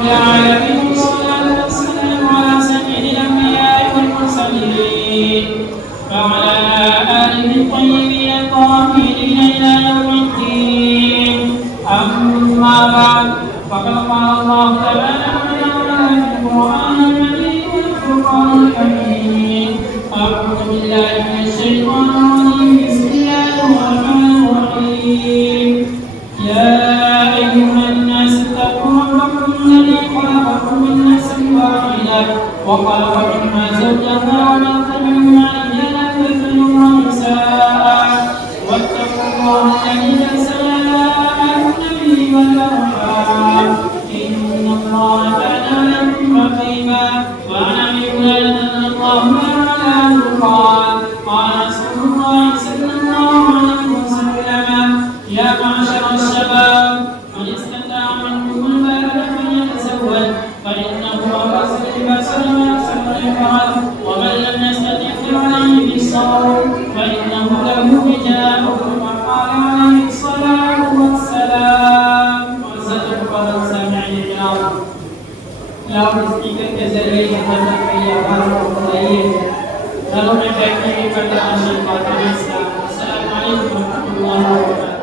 العالمين والصلاة والسلام على سيد الأنبياء والمرسلين وعلى آله الطيبين الطاهرين إلى يوم الدين. أما بعد، فقد قال الله تعالى في القرآن المجيد والفرقان الحميد: أعوذ بالله من الشيطان الرجيم. بسم الله الرحمن الرحيم. يا أيها الناس اتقوا ربكم الذي خلقكم من نفس واحدة وخلق منها زوجها وبث منهما رجالا كثيرا ونساء واتقوا الله الذي تساءلون به والأرحام إن الله كان عليكم رقيبا. وعن أبي هريرة رضي الله عنه قال: قال رسول الله صلى الله عليه وسلم: يا معشر الشباب، من استطاع منكم الباءة فليتزوج فإنه أغض للبصر وأحسن للفرج، ومن لم يستطع فعليه بالصوم فإنه له وجاء. وقال عليه الصلاة والسلام: وستقبل سامعين الأرض. لاؤڈ اسپیکر کے ذریعے یہاں تک کی آواز کو بڑھائیے. گھروں میں بیٹھے ہوئے پڑھتے ہیں فاطمہ اسلام. السلام علیکم ورحمۃ اللہ وبرکاتہ.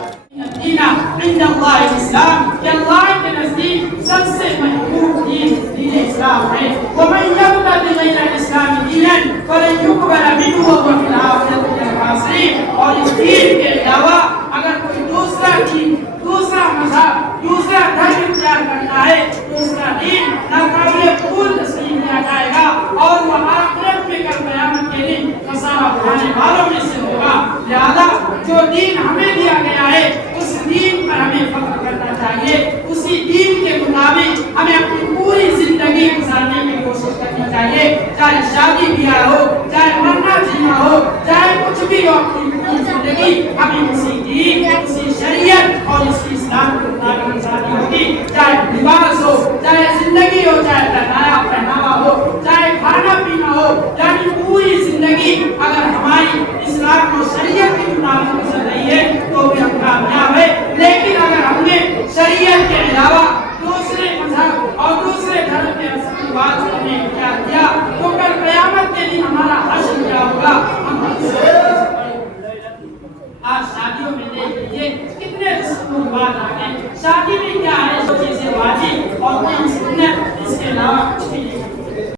عند اللہ الاسلام، کہ اللہ کے نزدیک سب سے محبوب دین دین اسلام ہے. ومن یبتغ غیر الاسلام دینا فلن یقبل منه وهو فی الآخرۃ من الخاسرین. اور اس دین کے علاوہ اگر کوئی دوسرا دین، دوسرا مذہب، دوسرا دھرم اختیار کرتا ہے تو اس کا دین ناقابل قبول تسلیم کیا جائے گا اور وہ آخرت میں کل قیامت کے دن خسارہ اٹھانے والوں میں سے ہوگا. لہذا جو دین ہمیں دیا گیا ہے اس دین پر ہمیں فخر کرنا چاہیے. اسی دین کے مطابق ہمیں اپنی پوری زندگی گزارنے کی کوشش کرنی چاہیے. چاہے شادی بیاہ ہو،